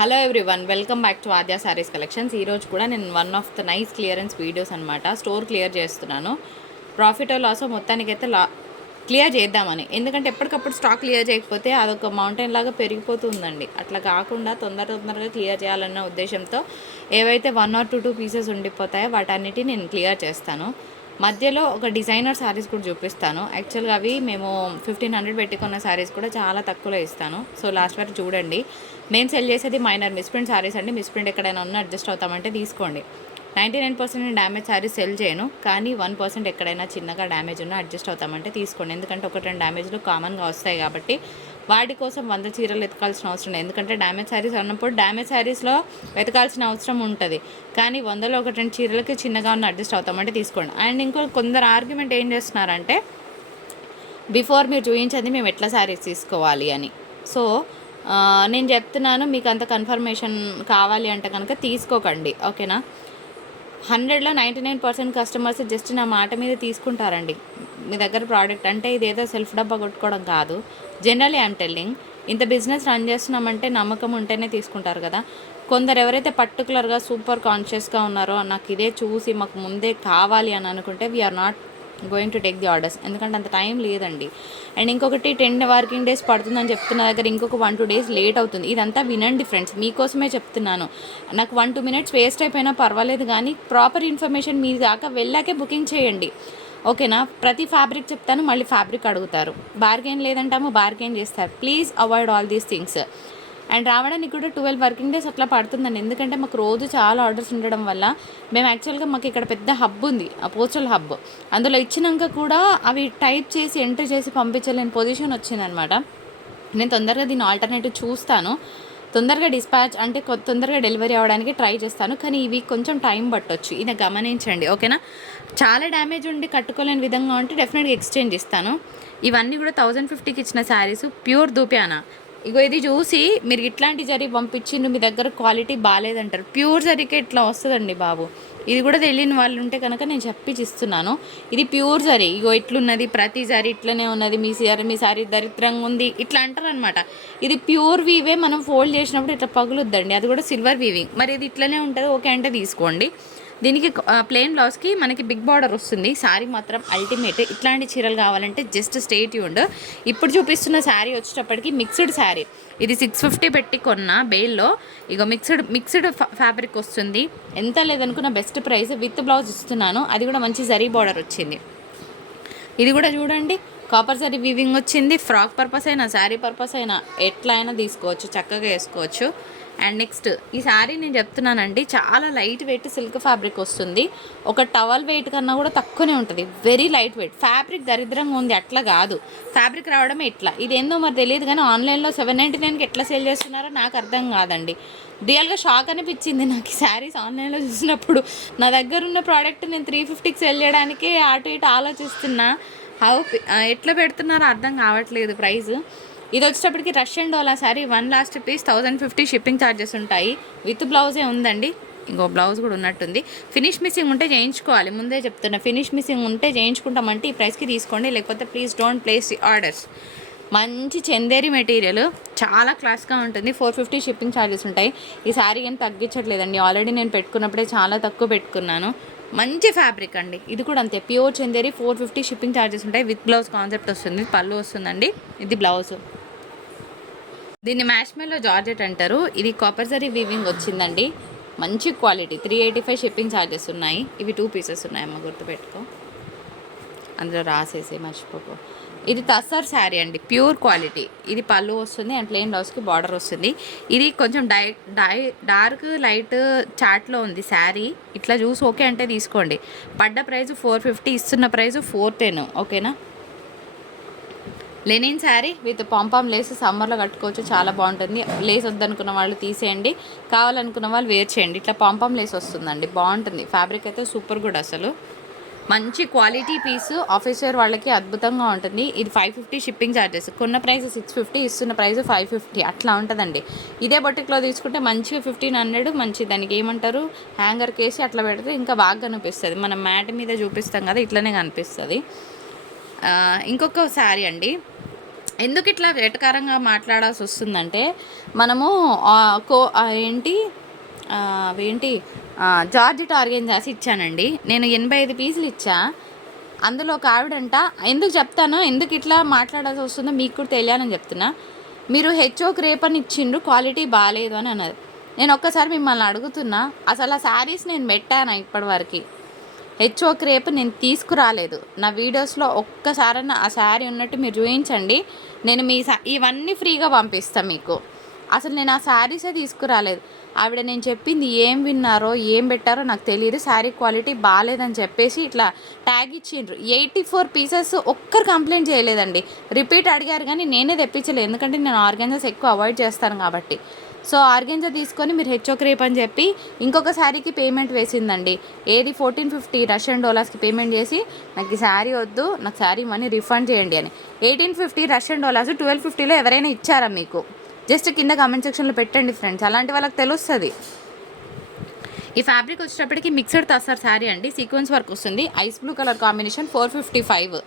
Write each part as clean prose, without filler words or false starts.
Hello everyone, welcome back to Aadya saris collections. ఈరోజు కూడా నేను one of the nice clearance videos అనమాట. Store clear చేస్తున్నాను. ప్రాఫిట్ లాస్ మొత్తానికైతే క్లియర్ చేద్దామని. ఎందుకంటే ఎప్పటికప్పుడు స్టాక్ క్లియర్ చేయకపోతే అదొక మౌంటైన్ లాగా పెరిగిపోతుందండి. అట్లా కాకుండా తొందరగా క్లియర్ చేయాలన్న ఉద్దేశంతో ఏవైతే 1 or 2 పీసెస్ ఉండిపోతాయో వాటన్నిటి నేను క్లియర్ చేస్తాను. మధ్యలో ఒక డిజైనర్ శారీస్ కూడా చూపిస్తాను. యాక్చువల్గా అవి మేము 1500 పెట్టుకున్న శారీస్ కూడా చాలా తక్కువలో ఇస్తాను. సో లాస్ట్ వరకు చూడండి. మేము సెల్ చేసేది మైనర్ మిస్ప్రింట్ శారీస్ అండి. మిస్ప్రింట్ ఎక్కడైనా ఉన్న అడ్జస్ట్ అవుతామంటే తీసుకోండి. 99% డ్యామేజ్ శారీస్ సెల్ చేయను, కానీ 1% ఎక్కడైనా చిన్నగా డ్యామేజ్ ఉన్నా అడ్జస్ట్ అవుతామంటే తీసుకోండి. ఎందుకంటే 1-2 డ్యామేజ్లు కామన్గా వస్తాయి కాబట్టి వాటి కోసం 100 చీరలు వెతకాల్సిన అవసరం లేదు. ఎందుకంటే డ్యామేజ్ శారీస్ అన్నప్పుడు డ్యామేజ్ శారీస్లో వెతకాల్సిన అవసరం ఉంటుంది. కానీ 100లో 1-2 చీరలకి చిన్నగా ఉన్న అడ్జస్ట్ అవుతామంటే తీసుకోండి. అండ్ ఇంకో కొందరు ఆర్గ్యుమెంట్ ఏం చేస్తున్నారంటే బిఫోర్ మీరు చూపించేది మేము ఎట్లా శారీస్ తీసుకోవాలి అని. సో నేను చెప్తున్నాను, మీకు అంత కన్ఫర్మేషన్ కావాలి అంటే కనుక తీసుకోకండి, ఓకేనా. 100లో 99% కస్టమర్స్ జస్ట్ నా మాట మీద తీసుకుంటారండి మీ దగ్గర ప్రోడక్ట్. అంటే ఇదేదో సెల్ఫ్ డబ్బా కొట్టుకోవడం కాదు. జనరల్లీ ఐఎమ్ టెల్లింగ్, ఇంత బిజినెస్ రన్ చేస్తున్నామంటే నమ్మకం ఉంటేనే తీసుకుంటారు కదా. కొందరు ఎవరైతే పర్టికులర్గా సూపర్ కాన్షియస్గా ఉన్నారో, నాకు ఇదే చూసి మాకు ముందే కావాలి అని అనుకుంటే we're not going to take the orders. ఎందుకంటే అంత టైం లేదండి. అండ్ ఇంకొకటి 10 వర్కింగ్ డేస్ పడుతుందని చెప్తున్న దగ్గర ఇంకొక 1-2 days లేట్ అవుతుంది. ఇదంతా వినండి ఫ్రెండ్స్, మీకోసమే చెప్తున్నాను. నాకు 1-2 minutes వేస్ట్ అయిపోయినా పర్వాలేదు, కానీ ప్రాపర్ ఇన్ఫర్మేషన్ మీ దాకా వెళ్ళాకే బుకింగ్ చేయండి, ఓకేనా. ప్రతి ఫ్యాబ్రిక్ చెప్తాను, మళ్ళీ ఫ్యాబ్రిక్ అడుగుతారు. బార్గెన్ లేదంటాము, బార్గెన్ చేస్తారు. Please avoid all these things. And రావడానికి కూడా 12 వర్కింగ్ డేస్ అట్లా పడుతుందండి. ఎందుకంటే మాకు రోజు చాలా ఆర్డర్స్ ఉండడం వల్ల మేము యాక్చువల్గా మాకు ఇక్కడ పెద్ద హబ్ ఉంది, ఆ పోస్టల్ హబ్. అందులో ఇచ్చినాక కూడా అవి టైప్ చేసి ఎంటర్ చేసి పంపించలేని పొజిషన్ వచ్చిందనమాట. నేను తొందరగా దీన్ని ఆల్టర్నేటివ్ చూస్తాను. తొందరగా డిస్పాచ్ అంటే తొందరగా డెలివరీ అవ్వడానికి ట్రై చేస్తాను, కానీ ఇవి కొంచెం టైం పట్టొచ్చు. ఇది గమనించండి, ఓకేనా. చాలా డ్యామేజ్ ఉండి కట్టుకోలేని విధంగా ఉంటే డెఫినెట్గా ఎక్స్చేంజ్ ఇస్తాను. ఇవన్నీ కూడా 1050కి ఇచ్చిన శారీస్, ప్యూర్ దూప్యానా. ఇగో ఇది చూసి మీరు ఇట్లాంటి జరీ పంపించి మీ దగ్గర క్వాలిటీ బాగాలేదంటారు. ప్యూర్ జరీకే ఇట్లా వస్తుందండి బాబు. ఇది కూడా తెలియని వాళ్ళు ఉంటే కనుక నేను ఇస్తున్నాను. ఇది ప్యూర్ జరీ. ఇగో ఇట్లున్నది, ప్రతి జరీ ఇట్లనే ఉన్నది, మీ సారీ దరిద్రంగా ఉంది ఇట్లా అంటారు అనమాట. ఇది ప్యూర్ వీవే, మనం ఫోల్డ్ చేసినప్పుడు ఇట్లా పగులుద్దండి. అది కూడా సిల్వర్ వీవింగ్. మరి ఇది ఇట్లనే ఉంటుంది, ఓకే అంటే తీసుకోండి. దీనికి ప్లెయిన్ బ్లౌజ్కి మనకి బిగ్ బార్డర్ వస్తుంది. శారీ మాత్రం అల్టిమేట్. ఇట్లాంటి చీరలు కావాలంటే జస్ట్ స్టే ట్యూన్డ్. ఇప్పుడు చూపిస్తున్న శారీ వచ్చేటప్పటికి మిక్స్డ్ శారీ. ఇది 650 పెట్టి కొన్న బేల్లో. ఇక మిక్స్డ్ ఫ్యాబ్రిక్ వస్తుంది. ఎంత లేదనుకున్న బెస్ట్ ప్రైస్ విత్ బ్లౌజ్ ఇస్తున్నాను. అది కూడా మంచి జరీ బార్డర్ వచ్చింది. ఇది కూడా చూడండి, కాపర్ జరీ వీవింగ్ వచ్చింది. ఫ్రాక్ పర్పస్ అయినా శారీ పర్పస్ అయినా ఎట్లా అయినా తీసుకోవచ్చు, చక్కగా వేసుకోవచ్చు. అండ్ నెక్స్ట్ ఈ శారీ నేను చెప్తున్నానండి, చాలా లైట్ వెయిట్ సిల్క్ ఫ్యాబ్రిక్ వస్తుంది. ఒక టవల్ వెయిట్ కన్నా కూడా తక్కువనే ఉంటుంది. Very light weight. ఫ్యాబ్రిక్ దరిద్రంగా ఉంది అట్లా కాదు, ఫ్యాబ్రిక్ రావడమే ఇట్లా. ఇదేందో మరి తెలియదు, కానీ ఆన్లైన్లో 799కి ఎట్లా సేల్ చేస్తున్నారో నాకు అర్థం కాదండి. రియల్గా షాక్ అనిపించింది నాకు ఈ శారీస్ ఆన్లైన్లో చూసినప్పుడు. నా దగ్గర ఉన్న ప్రోడక్ట్ నేను 350కి సేల్ చేయడానికి అటు ఇటు ఆలోచిస్తున్నా. ఎట్లా పెడుతున్నారో అర్థం కావట్లేదు ప్రైస్. ఇది వచ్చేటప్పటికి రష్యన్ డోలా sari. 1 last piece 1050 shipping charges ఉంటాయి. విత్ బ్లౌజే ఉందండి. ఇంకో బ్లౌజ్ కూడా ఉన్నట్టుంది. ఫినిష్ మిస్సింగ్ ఉంటే చేయించుకోవాలి, ముందే చెప్తున్నా. ఫినిష్ మిస్సింగ్ ఉంటే చేయించుకుంటామంటే ఈ ప్రైస్కి తీసుకోండి, లేకపోతే ప్లీజ్ డోంట్ ప్లేస్ ఆర్డర్స్. మంచి చందేరి మెటీరియల్, చాలా క్లాస్గా ఉంటుంది. 450 షిప్పింగ్ ఛార్జెస్ ఉంటాయి. ఈ శారీ ఏం తగ్గించట్లేదండి. ఆల్రెడీ నేను పెట్టుకున్నప్పుడే చాలా తక్కువ పెట్టుకున్నాను. మంచి ఫ్యాబ్రిక్ అండి. ఇది కూడా అంతే, ప్యూర్ చందేరి. 450 షిప్పింగ్ ఛార్జెస్ ఉంటాయి. విత్ బ్లౌజ్ కాన్సెప్ట్ వస్తుంది. పళ్ళు వస్తుందండి. ఇది బ్లౌజ్. దీన్ని మ్యాష్మెల్లో జార్జెట్ అంటారు. ఇది కాపర్ జరీ వీవింగ్ వచ్చిందండి. మంచి క్వాలిటీ. 385 షిప్పింగ్ ఛార్జెస్ ఉన్నాయి. ఇవి 2 pieces ఉన్నాయమ్మ, గుర్తుపెట్టుకో. అందులో రాసేసి మర్చిపోకో. ఇది తస్సర్ శారీ అండి, ప్యూర్ క్వాలిటీ. ఇది పళ్ళు వస్తుంది అండ్ ప్లెయిన్ బ్లౌజ్కి బార్డర్ వస్తుంది. ఇది కొంచెం డార్క్ లైట్ చాట్లో ఉంది శారీ. ఇట్లా చూసి ఓకే అంటే తీసుకోండి. పడ్డ ప్రైస్ 450, ఇస్తున్న ప్రైస్ 410, ఓకేనా. Linen sari with pompom lace. సమ్మర్లో కట్టుకోవచ్చు, చాలా బాగుంటుంది. లేస్ వద్దనుకున్న వాళ్ళు తీసేయండి, కావాలనుకున్న వాళ్ళు వేర్ చేయండి. ఇట్లా పాంపామ్ లేస్ వస్తుందండి, బాగుంటుంది. ఫ్యాబ్రిక్ అయితే సూపర్ గుడ్, అసలు మంచి క్వాలిటీ పీస్. ఆఫీసర్ వాళ్ళకి అద్భుతంగా ఉంటుంది. ఇది 550 షిప్పింగ్ ఛార్జెస్. కొన్న ప్రైస్ 650, ఇస్తున్న ప్రైస్ 550 అట్లా ఉంటుందండి. ఇదే బొటిక్లో తీసుకుంటే మంచిగా 1500. మంచి దానికి ఏమంటారు, హ్యాంగర్ కేసి అట్లా పెడితే ఇంకా బాగా కనిపిస్తుంది. మనం మ్యాట్ మీద చూపిస్తాం కదా, ఇట్లనే కనిపిస్తుంది. ఇంకొక శారీ అండి, ఎందుకు ఇట్లా వెటకారంగా మాట్లాడాల్సి వస్తుందంటే మనము ఏంటి అవేంటి జార్జెట్ ఆర్గెన్జాస్ ఇచ్చానండి నేను 85 పీసులు ఇచ్చా. అందులో ఒక ఆవిడంట, ఎందుకు చెప్తాను ఎందుకు ఇట్లా మాట్లాడాల్సి వస్తుందో మీకు కూడా తెలియాలని చెప్తున్నా. మీరు హెచ్ఓ క్రేప్ అని ఇచ్చిండ్రు, క్వాలిటీ బాగాలేదు అని అన్నది. నేను ఒక్కసారి మిమ్మల్ని అడుగుతున్నా, అసలు ఆ శారీస్ నేను పెట్టాను ఇప్పటివరకు హెచ్ఓ క్రేప్ నేను తీసుకురాలేదు. నా వీడియోస్లో ఒక్కసారన్నా ఆ శారీ ఉన్నట్టు మీరు చూపించండి, నేను ఇవన్నీ ఫ్రీగా పంపిస్తాను మీకు. అసలు నేను ఆ శారీసే తీసుకురాలేదు. ఆవిడ నేను చెప్పింది ఏం విన్నారో ఏం పెట్టారో నాకు తెలియదు, శారీ క్వాలిటీ బాగాలేదని చెప్పేసి ఇట్లా ట్యాగ్ ఇచ్చిండ్రు. 84 పీసెస్ ఒక్కరు కంప్లైంట్ చేయలేదండి. రిపీట్ అడిగారు కానీ నేనే తెప్పించలేదు, ఎందుకంటే నేను ఆర్గాన్జాస్ ఎక్కువ అవాయిడ్ చేస్తాను కాబట్టి. సో ఆర్గాన్జా తీసుకొని మీరు హెచ్ఓ క్రేప్ అని చెప్పి ఇంకొక శారీకి పేమెంట్ వేసిందండి. ఏది $1450 రష్యన్ డాలర్స్కి పేమెంట్ చేసి నాకు ఈ శారీ వద్దు, నాకు శారీ మనీ రిఫండ్ చేయండి అని. $1850 రష్యన్ డాలర్స్ 1250లో ఎవరైనా ఇచ్చారా మీకు? జస్ట్ కింద కామెంట్ సెక్షన్లో పెట్టండి ఫ్రెండ్స్, అలాంటి వాళ్ళకి తెలుస్తుంది. ఈ ఫ్యాబ్రిక్ వచ్చేటప్పటికి మిక్స్డ్ తస్సర్ శారీ అండి, సీక్వెన్స్ వర్క్ వస్తుంది, ice blue colour combination, 455.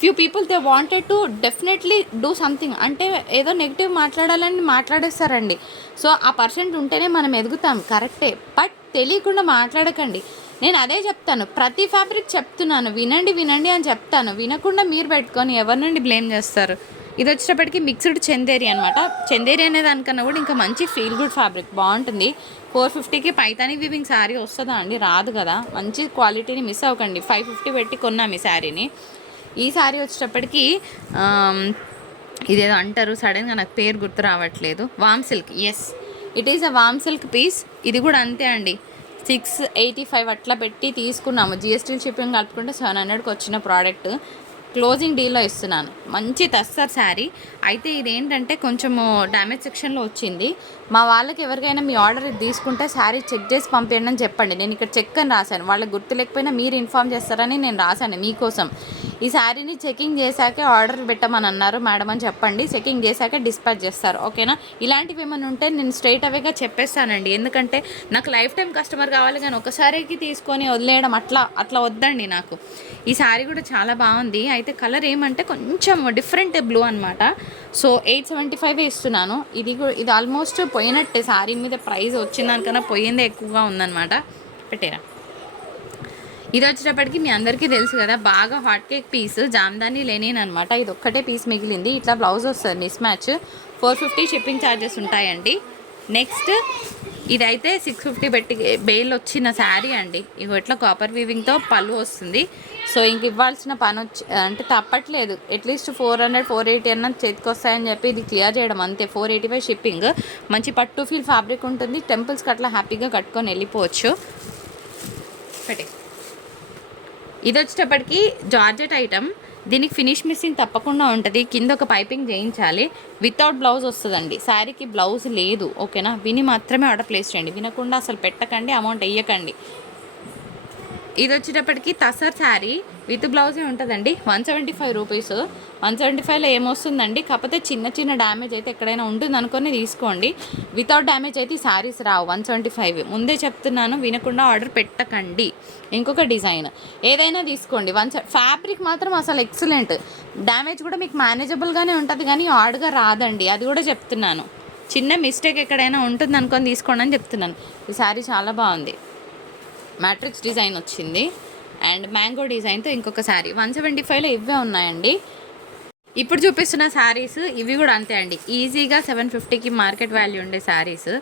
Few people they wanted to definitely do something, అంటే ఏదో నెగిటివ్ మాట్లాడాలని మాట్లాడేస్తారండి. సో ఆ పర్సెంట్ ఉంటేనే మనం ఎదుగుతాం, కరెక్టే, బట్ తెలియకుండా మాట్లాడకండి. నేను అదే చెప్తాను, ప్రతి ఫ్యాబ్రిక్ చెప్తున్నాను, వినండి వినండి అని చెప్తాను. వినకుండా మీరు పెట్టుకొని ఎవరినండి బ్లేమ్ చేస్తారు? ఇది వచ్చేటప్పటికి మిక్స్డ్ చందేరి అనమాట. చందేరి అనే దానికన్నా కూడా ఇంకా మంచి ఫీల్ గుడ్ ఫ్యాబ్రిక్, బాగుంటుంది. 450కి పైతాని వివింగ్ శారీ వస్తుందా అండి? రాదు కదా. మంచి క్వాలిటీని మిస్ అవ్వకండి. 550 పెట్టి కొన్నాం ఈ శారీని. ఈ శారీ వచ్చేటప్పటికి ఇదేదో అంటారు, సడన్గా నాకు పేరు గుర్తు రావట్లేదు. Warm silk, yes it is a warm silk piece. ఇది కూడా అంతే అండి, 685 అట్లా పెట్టి తీసుకున్నాము. జిఎస్టీ షిప్పింగ్ కలుపుకుంటే 700కి వచ్చిన ప్రోడక్ట్ క్లోజింగ్ డీల్లో ఇస్తున్నాను. మంచి తస్సర్ శారీ. అయితే ఇదేంటంటే కొంచెము డ్యామేజ్ సెక్షన్లో వచ్చింది. మా వాళ్ళకి ఎవరికైనా మీ ఆర్డర్ తీసుకుంటే శారీ చెక్ చేసి పంపించండి అని చెప్పండి. నేను ఇక్కడ చెక్ అని రాశాను, వాళ్ళకి గుర్తు లేకపోయినా మీరు ఇన్ఫామ్ చేస్తారని నేను రాశాను మీకోసం. ఈ శారీని చెకింగ్ చేశాకే ఆర్డర్ పెట్టమని అన్నారు మేడం అని చెప్పండి. చెకింగ్ చేశాక డిస్పాచ్ చేస్తారు, ఓకేనా? ఇలాంటివి ఏమైనా ఉంటే నేను స్ట్రైట్ అవేగా చెప్పేస్తానండి, ఎందుకంటే నాకు లైఫ్ టైం కస్టమర్ కావాలి కానీ ఒకసారికి తీసుకొని వదిలేయడం అట్లా వద్దండి నాకు. ఈ శారీ కూడా చాలా బాగుంది. అయితే కలర్ ఏమంటే కొంచెం డిఫరెంట్ బ్లూ అనమాట. సో 875 ఇస్తున్నాను. ఇది ఆల్మోస్ట్ పోయినట్టే, శారీ మీద ప్రైస్ వచ్చిన దానికన్నా పోయిందే ఎక్కువగా ఉందన్నమాట. పెట్టేరా. ఇది వచ్చేటప్పటికి మీ అందరికీ తెలుసు కదా, బాగా hot cake piece, Jamdani linen అనమాట. ఇది ఒక్కటే పీస్ మిగిలింది. ఇట్లా బ్లౌజ్ వస్తుంది మిస్ మ్యాచ్. 450 షిప్పింగ్ ఛార్జెస్ ఉంటాయండి. నెక్స్ట్ ఇదైతే 650 పెట్టి బెయిల్ వచ్చిన శారీ అండి. ఇగో ఇట్లా కాపర్ వీవింగ్తో పళ్ళు వస్తుంది. సో ఇంక ఇవ్వాల్సిన పని అంటే తప్పట్లేదు, అట్లీస్ట్ 400 480 అన్న చేతికి వస్తాయని చెప్పి ఇది క్లియర్ చేయడం అంతే. 485 షిప్పింగ్. మంచి పట్టు ఫీల్ ఫ్యాబ్రిక్ ఉంటుంది. టెంపుల్స్కి అట్లా హ్యాపీగా కట్టుకొని వెళ్ళిపోవచ్చు. పెట్టే. ఇది వచ్చేటప్పటికి జార్జెట్ ఐటమ్. దీనికి ఫినిష్ మిస్సింగ్ తప్పకుండా ఉంటుంది. కింద ఒక పైపింగ్ చేయించాలి. వితౌట్ బ్లౌజ్ వస్తుందండి. శారీకి బ్లౌజ్ లేదు, ఓకేనా? విని మాత్రమే ఆర్డర్ ప్లేస్ చేయండి, వినకుండా అసలు పెట్టకండి, అమౌంట్ వేయకండి. ఇది వచ్చేటప్పటికి తసర్ శారీ విత్ బ్లౌజే ఉంటుందండి. 175 రూపీస్. 175లో ఏమొస్తుందండి, కాకపోతే చిన్న చిన్న డ్యామేజ్ అయితే ఎక్కడైనా ఉంటుంది అనుకొని తీసుకోండి. వితౌట్ డ్యామేజ్ అయితే ఈ శారీస్ రావు. 175 ముందే చెప్తున్నాను, వినకుండా ఆర్డర్ పెట్టకండి. ఇంకొక డిజైన్ ఏదైనా తీసుకోండి. ఫ్యాబ్రిక్ మాత్రం అసలు ఎక్సలెంట్. డ్యామేజ్ కూడా మీకు మేనేజబుల్గానే ఉంటుంది కానీ ఆర్డ్గా రాదండి, అది కూడా చెప్తున్నాను. చిన్న మిస్టేక్ ఎక్కడైనా ఉంటుంది అనుకొని తీసుకోండి అని చెప్తున్నాను. ఈ శారీ చాలా బాగుంది. మ్యాట్రిక్స్ డిజైన్ వచ్చింది అండ్ మ్యాంగో డిజైన్తో ఇంకొక శారీ. 175లో ఇవే ఉన్నాయండి. ఇప్పుడు చూపిస్తున్న శారీస్ ఇవి కూడా అంతే అండి. ఈజీగా 750కి మార్కెట్ వాల్యూ ఉండే శారీస్.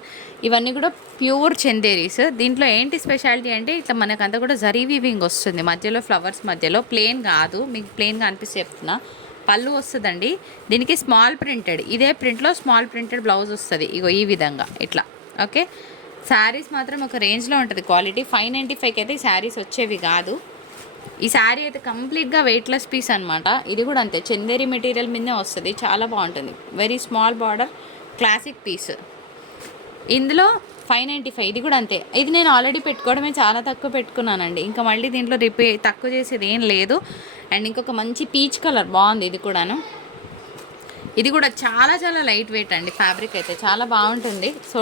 ఇవన్నీ కూడా ప్యూర్ చందేరీస్. దీంట్లో ఏంటి స్పెషాలిటీ అంటే ఇట్లా మనకంతా కూడా జరీ వీవింగ్ వస్తుంది మధ్యలో, ఫ్లవర్స్ మధ్యలో. ప్లెయిన్ కాదు, మీకు ప్లెయిన్గా అనిపిస్తే చెప్తున్నా. పళ్ళు వస్తుందండి. దీనికి స్మాల్ ప్రింటెడ్, ఇదే ప్రింట్లో స్మాల్ ప్రింటెడ్ బ్లౌజ్ వస్తుంది. ఇగో ఈ విధంగా ఇట్లా, ఓకే? శారీస్ మాత్రం ఒక రేంజ్లో ఉంటుంది క్వాలిటీ. 595కి అయితే ఈ శారీస్ వచ్చేవి కాదు. ఈ శారీ అయితే కంప్లీట్గా వెయిట్లెస్ పీస్ అనమాట. ఇది కూడా అంతే, చందేరి మెటీరియల్ మీదే వస్తుంది, చాలా బాగుంటుంది. Very small border, classic piece. ఇందులో 595. ఇది కూడా అంతే. ఇది నేను ఆల్రెడీ పెట్టుకోవడమే చాలా తక్కువ పెట్టుకున్నానండి, ఇంకా మళ్ళీ దీంట్లో తక్కువ చేసేది ఏం లేదు. అండ్ ఇంకొక మంచి పీచ్ కలర్ బాగుంది ఇది కూడాను. ఇది కూడా చాలా చాలా లైట్ వెయిట్ అండి. ఫ్యాబ్రిక్ అయితే చాలా బాగుంటుంది. సో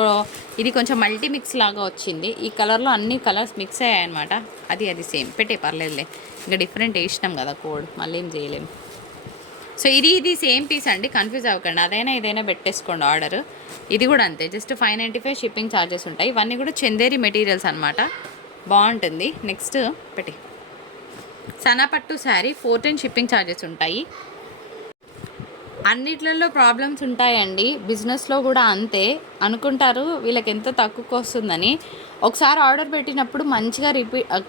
ఇది కొంచెం మల్టీ మిక్స్ లాగా వచ్చింది. ఈ కలర్లో అన్ని కలర్స్ మిక్స్ అయ్యాయన్నమాట. అది సేమ్ పెట్టే పర్లేదులే, ఇంకా డిఫరెంట్ వేసినాం కదా కోడ్, మళ్ళీ ఏం చేయలేము. సో ఇది సేమ్ పీస్ అండి, కన్ఫ్యూజ్ అవ్వకండి. అదైనా ఇదైనా పెట్టేసుకోండి ఆర్డర్. ఇది కూడా అంతే, జస్ట్ 595 షిప్పింగ్ ఛార్జెస్ ఉంటాయి. ఇవన్నీ కూడా చందేరి మెటీరియల్స్ అనమాట, బాగుంటుంది. నెక్స్ట్ పెట్టి సనాపట్టు శారీ 410 షిప్పింగ్ ఛార్జెస్ ఉంటాయి. అన్నిట్లలో ప్రాబ్లమ్స్ ఉంటాయండి, బిజినెస్లో కూడా అంతే. అనుకుంటారు వీళ్ళకి ఎంత తక్కువకు వస్తుందని. ఒకసారి ఆర్డర్ పెట్టినప్పుడు మంచిగా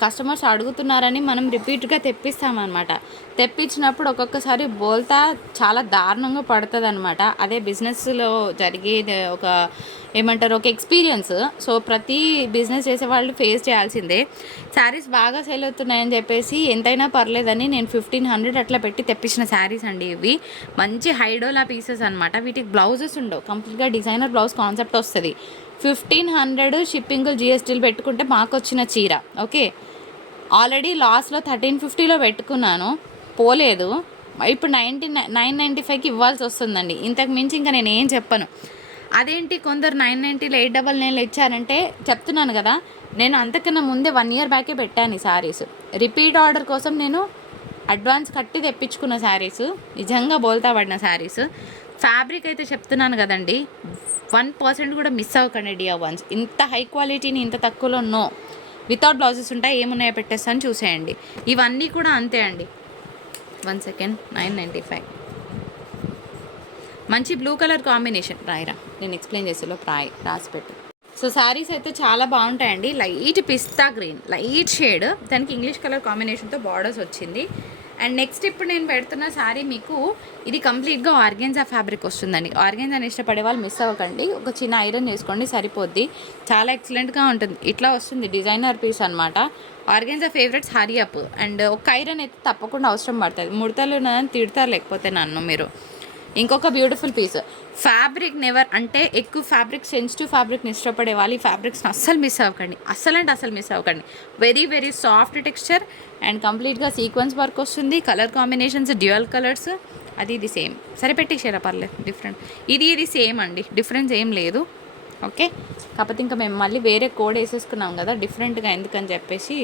కస్టమర్స్ అడుగుతున్నారని మనం రిపీట్గా తెప్పిస్తామన్నమాట. తెప్పించినప్పుడు ఒక్కొక్కసారి బోల్తా చాలా దారుణంగా పడుతుంది అనమాట. అదే బిజినెస్లో జరిగేది ఒక ఏమంటారు, ఒక ఎక్స్పీరియన్స్. సో ప్రతి బిజినెస్ చేసే వాళ్ళు ఫేస్ చేయాల్సిందే. శారీస్ బాగా సేల్ అవుతున్నాయని చెప్పేసి ఎంతైనా పర్లేదని నేను 1500 అట్లా పెట్టి తెప్పించిన శారీస్ అండి ఇవి. మంచి హైడోలా పీసెస్ అనమాట. వీటికి బ్లౌజెస్ ఉండవు, కంప్లీట్గా డిజైనర్ బ్లౌజ్ కాన్సెప్ట్ వస్తుంది. 1500 షిప్పింగ్ జిఎస్టీలు పెట్టుకుంటే మాకు వచ్చిన చీర. ఓకే, ఆల్రెడీ లాస్లో 1350లో పెట్టుకున్నాను, పోలేదు. ఇప్పుడు 995కి ఇవ్వాల్సి వస్తుందండి. ఇంతకు మించి ఇంకా నేను ఏం చెప్పను. అదేంటి కొందరు 990లో 899 ఇచ్చారంటే, చెప్తున్నాను కదా, నేను అంతకన్నా ముందే 1 year బ్యాకే పెట్టాను ఈ శారీస్. రిపీట్ ఆర్డర్ కోసం నేను అడ్వాన్స్ కట్టి తెప్పించుకున్న శారీస్, నిజంగా బోల్తా పడిన శారీస్. ఫ్యాబ్రిక్ అయితే చెప్తున్నాను కదండి, 1% కూడా మిస్ అవ్వకండి డియర్ వన్స్. ఇంత హై క్వాలిటీని ఇంత తక్కువలో నో. వితౌట్ బ్లౌజెస్ ఉంటాయి, ఏమున్నాయో పెట్టేస్తాను చూసేయండి. ఇవన్నీ కూడా అంతే అండి. 1 second, 995. మంచి బ్లూ కలర్ కాంబినేషన్. రాయిరా, నేను ఎక్స్ప్లెయిన్ చేసేలో రాసిపెట్టు. సో శారీస్ అయితే చాలా బాగుంటాయండి. లైట్ పిస్తా గ్రీన్, లైట్ షేడ్, దానికి ఇంగ్లీష్ కలర్ కాంబినేషన్తో బార్డర్స్ వచ్చింది. అండ్ నెక్స్ట్ ఇప్పుడు నేను పెడుతున్న శారీ మీకు ఇది కంప్లీట్గా ఆర్గెన్జా ఫ్యాబ్రిక్ వస్తుందండి. ఆర్గెన్జాని ఇష్టపడే వాళ్ళు మిస్ అవ్వకండి, ఒక చిన్న ఐరన్ చేసుకోండి సరిపోద్ది. చాలా ఎక్సలెంట్గా ఉంటుంది. ఇట్లా వస్తుంది, డిజైనర్ పీస్ అనమాట. Organza favourites hurry up. And ఒక ఐరన్ అయితే తప్పకుండా అవసరం పడుతుంది. ముడతలు తిడతారు లేకపోతే నన్ను మీరు. ఇంకొక బ్యూటిఫుల్ పీస్. ఫ్యాబ్రిక్ నెవర్ అంటే ఎక్కువ ఫ్యాబ్రిక్, సెన్సిటివ్ ఫ్యాబ్రిక్ని ఇష్టపడే వాళ్ళు ఈ ఫ్యాబ్రిక్స్ని అస్సలు మిస్ అవ్వకండి, అస్సలు మిస్ అవ్వకండి. Very very soft texture and కంప్లీట్గా సీక్వెన్స్ వర్క్ వస్తుంది. Colour combinations dual colours. ఇది సేమ్, సరే పెట్టేసారా పర్లేదు. డిఫరెంట్ ఇది సేమ్ అండి, డిఫరెన్స్ ఏం లేదు. ఓకే, కాకపోతే ఇంకా మేము మళ్ళీ వేరే కోడ్ వేసేసుకున్నాం కదా డిఫరెంట్గా, ఎందుకని చెప్పేసి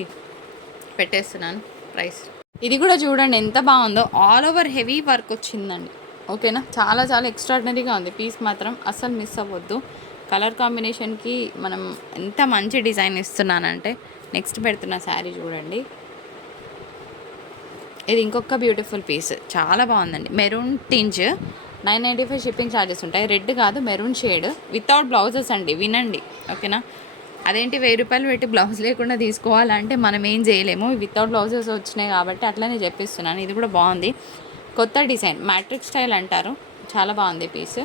పెట్టేస్తున్నాను ప్రైస్. ఇది కూడా చూడండి ఎంత బాగుందో, ఆల్ ఓవర్ హెవీ వర్క్ వచ్చిందండి. ఓకేనా, చాలా చాలా ఎక్స్ట్రాడినరీగా ఉంది. పీస్ మాత్రం అస్సలు మిస్ అవ్వద్దు. కలర్ కాంబినేషన్కి మనం ఎంత మంచి డిజైన్ ఇస్తున్నానంటే. నెక్స్ట్ పెడుతున్న శారీ చూడండి, ఇది ఇంకొక బ్యూటిఫుల్ పీస్, చాలా బాగుందండి. మెరూన్ టింజ్, 995 షిప్పింగ్ ఛార్జెస్ ఉంటాయి. రెడ్ కాదు, మెరూన్ షేడ్, వితౌట్ బ్లౌజెస్ అండి. వినండి, ఓకేనా. అదేంటి 1000 రూపాయలు పెట్టి బ్లౌజ్ లేకుండా తీసుకోవాలంటే మనం ఏం చేయలేము. వితౌట్ బ్లౌజెస్ వచ్చినాయి కాబట్టి అట్లనే చెప్పిస్తున్నాను. ఇది కూడా బాగుంది, కొత్త డిజైన్, మ్యాట్రిక్ స్టైల్ అంటారు, చాలా బాగుంది piece.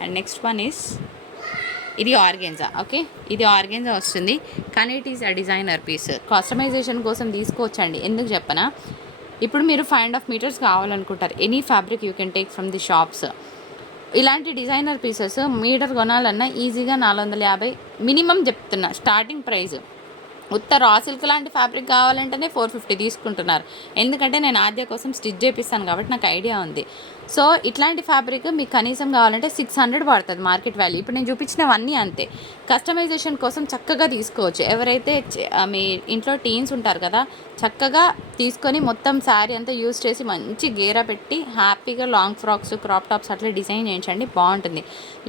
And next one is ఇది ఆర్గెన్జా. ఓకే, ఇది ఆర్గెన్జా వస్తుంది, కానీ it is a designer piece. Customisation కోసం తీసుకోవచ్చండి. ఎందుకు చెప్పనా, ఇప్పుడు మీరు 5.5 meters కావాలనుకుంటారు, any fabric you can take from the shops. ఇలాంటి డిజైనర్ పీసెస్ మీటర్ కొనాలన్నా ఈజీగా 450 మినిమం చెప్తున్నా స్టార్టింగ్ ప్రైస్. ఉత్త రా సిల్క్ లాంటి ఫ్యాబ్రిక్ కావాలంటేనే 450 తీసుకుంటున్నారు. ఎందుకంటే నేను ఆద్య కోసం స్టిచ్ చేపిస్తాను కాబట్టి నాకు ఐడియా ఉంది. సో ఇట్లాంటి ఫ్యాబ్రిక్ మీకు కనీసం కావాలంటే 600 పడుతుంది మార్కెట్ వాల్యూ. ఇప్పుడు నేను చూపించినవన్నీ అంతే. కస్టమైజేషన్ కోసం చక్కగా తీసుకోవచ్చు. ఎవరైతే మీ ఇంట్లో టీన్స్ ఉంటారు కదా, చక్కగా తీసుకొని మొత్తం శారీ అంతా యూజ్ చేసి మంచి గేరా పెట్టి హ్యాపీగా లాంగ్ ఫ్రాక్స్, క్రాప్ టాప్స్ అట్లా డిజైన్ చేయించండి, బాగుంటుంది.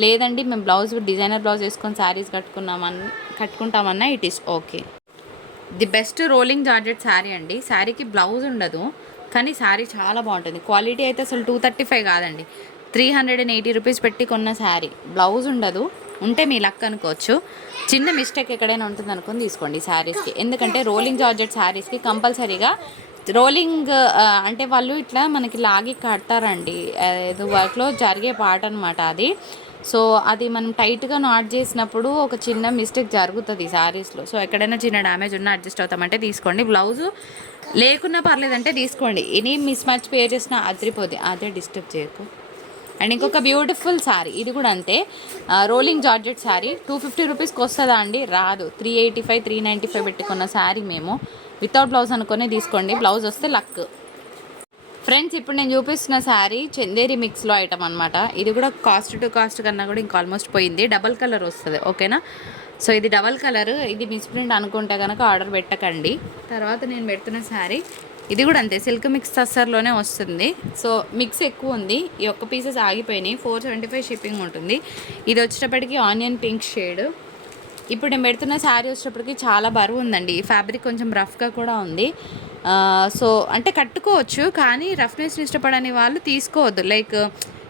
లేదండి మేము డిజైనర్ బ్లౌజ్ వేసుకొని శారీస్ కట్టుకుంటామన్నా it is okay. The best rolling georgette sari అండి. శారీకి బ్లౌజ్ ఉండదు, కానీ శారీ చాలా బాగుంటుంది. క్వాలిటీ అయితే అసలు 235 కాదండి, 380 రూపీస్ పెట్టి కొన్న శారీ. బ్లౌజ్ ఉండదు, ఉంటే మీ లక్ అనుకోవచ్చు. చిన్న మిస్టేక్ ఎక్కడైనా ఉంటుంది అనుకుని తీసుకోండి శారీస్కి. ఎందుకంటే రోలింగ్ జార్జెట్ శారీస్కి కంపల్సరీగా రోలింగ్ అంటే వాళ్ళు ఇట్లా మనకి లాగి కడతారండి, ఏదో వర్క్లో జరిగే పార్ట్ అనమాట అది. సో అది మనం టైట్గా నాట్ చేసినప్పుడు ఒక చిన్న మిస్టేక్ జరుగుతుంది శారీస్లో. సో ఎక్కడైనా చిన్న డ్యామేజ్ ఉన్నా అడ్జస్ట్ అవుతామంటే తీసుకోండి. బ్లౌజు లేకున్నా పర్లేదంటే తీసుకోండి. ఎనీ మిస్ మ్యాచ్ పే చేసినా అదిరిపోద్ది, అదే డిస్టర్బ్ చేయకు. అండ్ ఇంకొక బ్యూటిఫుల్ శారీ, ఇది కూడా అంతే, రోలింగ్ జార్జెట్ శారీ. 250 రూపీస్కి వస్తుందా అండి, రాదు. 385 395 పెట్టుకున్న శారీ మేము. వితౌట్ బ్లౌజ్ అనుకునే తీసుకోండి, బ్లౌజ్ వస్తే లక్. ఫ్రెండ్స్ ఇప్పుడు నేను చూపిస్తున్న శారీ చందేరి మిక్స్లో ఐటమ్ అనమాట. ఇది కూడా కాస్ట్ కన్నా కూడా ఇంకా ఆల్మోస్ట్ పోయింది. డబల్ కలర్ వస్తుంది, ఓకేనా. సో ఇది డబల్ కలర్, ఇది మిస్ప్రింట్ అనుకుంటే కనుక ఆర్డర్ పెట్టకండి. తర్వాత నేను పెడుతున్న శారీ ఇది కూడా అంతే, సిల్క్ మిక్స్ టస్సర్లోనే వస్తుంది. సో మిక్స్ ఎక్కువ ఉంది, ఈ ఒక్క పీసెస్ ఆగిపోయినాయి. 475 షిప్పింగ్ ఉంటుంది. ఇది వచ్చేటప్పటికి ఆనియన్ పింక్ షేడ్. ఇప్పుడు నేను పెడుతున్న శారీ వచ్చేటప్పటికి చాలా బరువు ఉందండి. ఈ ఫ్యాబ్రిక్ కొంచెం రఫ్గా కూడా ఉంది. సో అంటే కట్టుకోవచ్చు, కానీ రఫ్నెస్ని ఇష్టపడని వాళ్ళు తీసుకోవద్దు. లైక్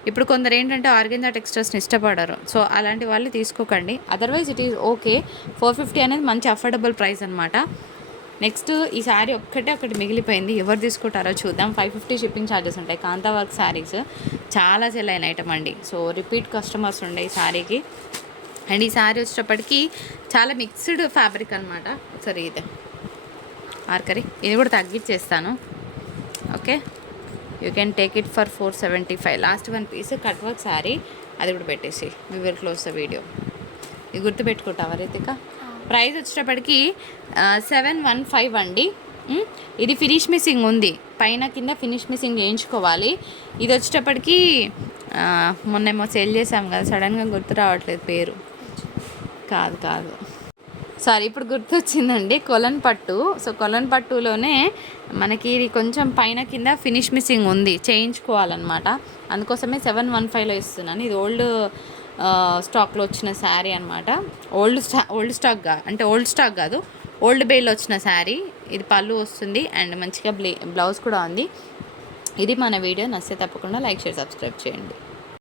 ఇప్పుడు కొందరు ఏంటంటే ఆర్గెంజా టెక్స్చర్స్ని ఇష్టపడరు. సో అలాంటి వాళ్ళు తీసుకోకండి. Otherwise it is okay. 450 అనేది మంచి అఫోర్డబుల్ ప్రైస్ అనమాట. నెక్స్ట్ ఈ శారీ ఒకటి మిగిలిపోయింది, ఎవరు తీసుకుంటారో చూద్దాం. 550 షిప్పింగ్ ఛార్జెస్ ఉంటాయి. కాంతా వర్క్ శారీస్ చాలా సెల్ అయిన ఐటమ్ అండి. సో రిపీట్ కస్టమర్స్ ఉండే ఈ శారీకి. అండ్ ఈ శారీ వచ్చేటప్పటికి చాలా మిక్స్డ్ ఫ్యాబ్రిక్ అనమాట. ఒకసారి ఇది ఆర్కరీ, ఇది కూడా తగ్గించేస్తాను. Okay, you can take it for 475. Last one piece cut work sari, అది కూడా పెట్టేసి మీ విల్ క్లోజ్ ద వీడియో. ఇది గుర్తుపెట్టుకుంటావా రితిక? ప్రైస్ వచ్చేటప్పటికి 715 అండి. ఇది ఫినిష్ మిస్సింగ్ ఉంది, పైన కింద ఫినిష్ మిస్సింగ్ వేయించుకోవాలి. ఇది వచ్చేటప్పటికి మొన్నేమో సేల్ చేసాం కదా, సడన్గా గుర్తు రావట్లేదు పేరు. కాదు సారీ, ఇప్పుడు గుర్తొచ్చిందండి, కొలన్ పట్టు. సో కొలన్ పట్టులోనే మనకి ఇది కొంచెం పైన కింద ఫినిష్ మిస్సింగ్ ఉంది, చేయించుకోవాలన్నమాట. అందుకోసమే 715లో ఇస్తున్నాను. ఇది ఓల్డ్ స్టాక్లో వచ్చిన శారీ అనమాట. ఓల్డ్ స్టాక్ కాదు, ఓల్డ్ బేల్లో వచ్చిన శారీ. ఇది పళ్ళు వస్తుంది అండ్ మంచిగా బ్లౌజ్ కూడా ఉంది. ఇది మన వీడియో నచ్చితే తప్పకుండా లైక్, షేర్, సబ్స్క్రైబ్ చేయండి.